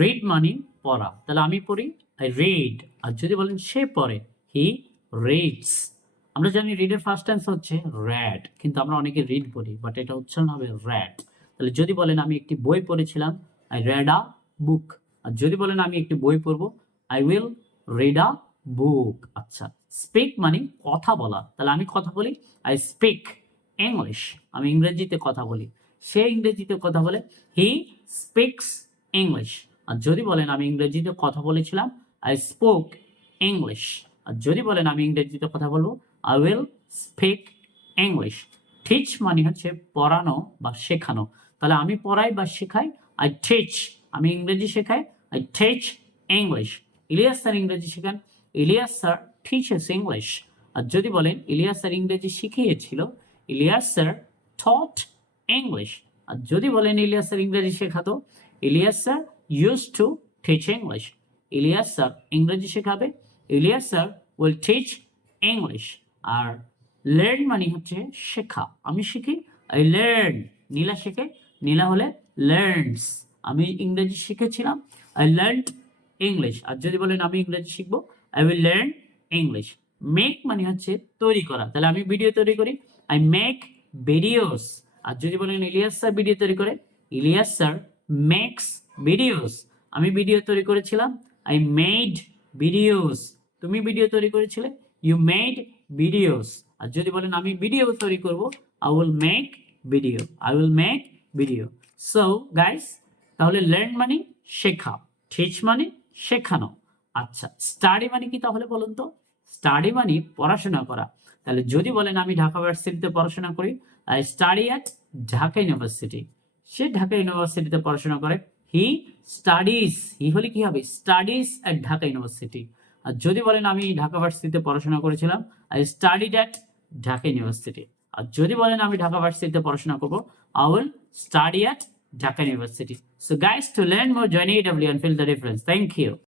Read মানে পড়া। তাহলে আমি পড়ি আই রিড আর যদি বলেন সে পড়ে হি রিডস আমরা জানি রিডের ফার্স্ট টেন্স হচ্ছে র্যাড কিন্তু আমরা অনেকে রিড পড়ি বাট এটা উচ্চারণ হবে র্যাড তাহলে যদি বলেন আমি একটি বই পড়েছিলাম আই রেড আ বুক আর যদি বলেন আমি একটি বই পড়ব I will read a book আচ্ছা স্পিক মানে কথা বলা। তাহলে আমি কথা বলি আই স্পিক ইংলিশ আমি ইংরেজিতে কথা বলি। সে ইংরেজিতে কথা বলে হি স্পিক্স ইংলিশ আর যদি বলেন আমি ইংরেজিতে কথা বলেছিলাম আই স্পোক ইংলিশ আর যদি বলেন আমি ইংরেজিতে কথা বলব I will speak English teach মানে হচ্ছে পড়ানো বা শেখানো। তাহলে আমি পড়াই বা শেখাই আই টিচ আমি ইংরেজি শেখাই I teach English Ilias sir ইংরেজি শেখান। ইলিয়াস স্যার টিচেস ইংলিশ আর যদি বলেন ইলিয়াস স্যার ইংরেজি শিখিয়েছিল, ইলিয়াস স্যার টট ইংলিশ আর যদি বলেন ইলিয়াস স্যার ইংরেজি শেখাতো, Ilias sir use to teach English Ilias sir ইংরেজি শেখাবে। Ilias sir will teach English R learn মানে হচ্ছে শেখা। আমি শিখি আই লার্ন নীলা শেখে, নীলা হলে লার্নস আমি ইংরেজি শিখেছিলাম আই লার্ন ইংলিশ আর যদি বলেন আমি ইংরেজি শিখব I will learn English make মানে হচ্ছে তৈরি করা। তাহলে আমি ভিডিও তৈরি করি আই মেক ভিডিওস আর যদি বলেন ইলিয়াস স্যার ভিডিও তৈরি করে ইলিয়াস স্যার মেক্স ভিডিওস আমি ভিডিও তৈরি করেছিলাম। আই মেড ভিডিওস তুমি ভিডিও তৈরি করেছিলে? ইউ মেড ভিডিওস আর যদি বলেন আমি ভিডিও তৈরি করব I will make video I will make video so guys তাহলে লার্ন মানে শেখা। টিচ মানে শেখানো। আচ্ছা স্টাডি মানে কি তাহলে বলুন তো? স্টাডি মানে পড়াশোনা করা। তাহলে যদি বলেন আমি ঢাকা ইউনিভার্সিটিতে পড়াশোনা করি I study at Dhaka university সে ঢাকা ইউনিভার্সিটিতে পড়াশোনা করে। হি স্টাডিজ হি হলে কি হবে? স্টাডিজ অ্যাট ঢাকা ইউনিভার্সিটি আর যদি বলেন আমি ঢাকা ভার্সিটিতে পড়াশোনা করেছিলাম I studied at Dhaka university আর যদি বলেন আমি ঢাকা ভার্সিটিতে পড়াশোনা করব I will study at Dhaka university so guys to learn more join W and feel the difference thank you